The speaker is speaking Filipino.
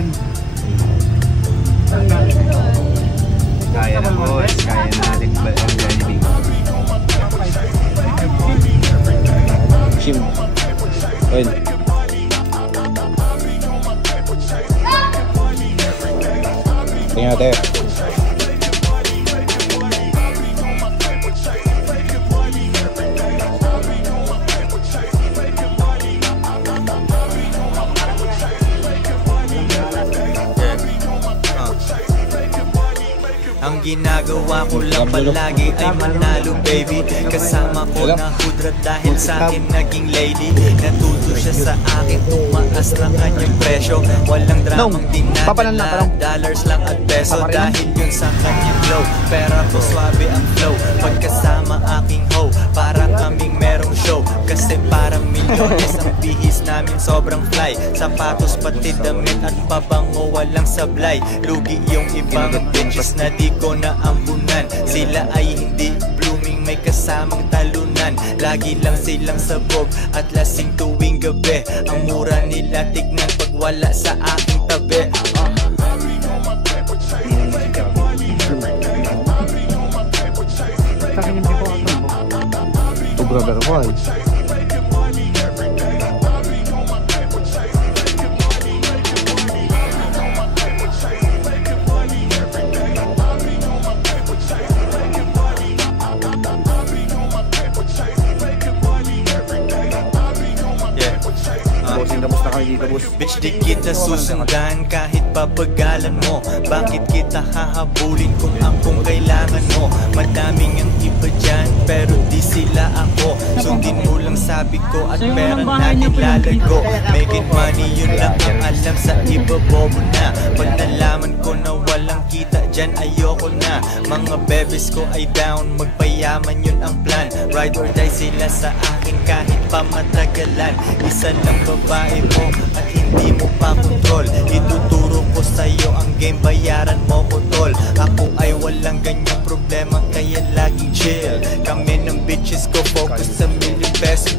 yan. Kaya na boss, kaya natin ba ang driving? Shim. Oil. Tingnan natin. Ang ginagawa ko lang palagi ay manalo baby. Kasama ko na hudrat dahil sa akin naging lady. Natuto siya sa akin, tumaas ng kanyang presyo. Walang dramang dinadala, dollars lang at peso. Dahil yun sa kanyang glow, pera ko swabe ang flow. Pagkasama aking hoe, para kaming merong show. Kasi parang milyones ang bihis namin, sobrang fly. Sapatos pati damit at pabango, walang sablay. Lugi yung ibang bitches na di ko na ambunan. Sila ay hindi blooming, may kasamang talunan. Lagi lang silang sabog at lasing tuwing gabi. Ang mura nila tignan pag wala sa aking tabi. Ito brother ko ay. Bitch, di kita susundan kahit papagalan mo. Bakit kita hahabulin kung akong kailangan mo? Madaming ang iba dyan pero di sila ako. Sundin mo lang sabi ko at pera natin lalago. Making money yun lang ang alam, sa iba bobo na. Pag nalaman ko na walang kita dyan ayoko na. Mga bebes ko ay down, magpayaman yun ang plan. Ride or die sila sa akin kahit pa matagalan. Isa lang babae mo at hindi mo pa kontrol. Ituturo ko sa'yo ang game, bayaran mo ko tol. Ako ay walang ganyang problema kaya laging chill. Kami ng bitches ko focus sa million pesos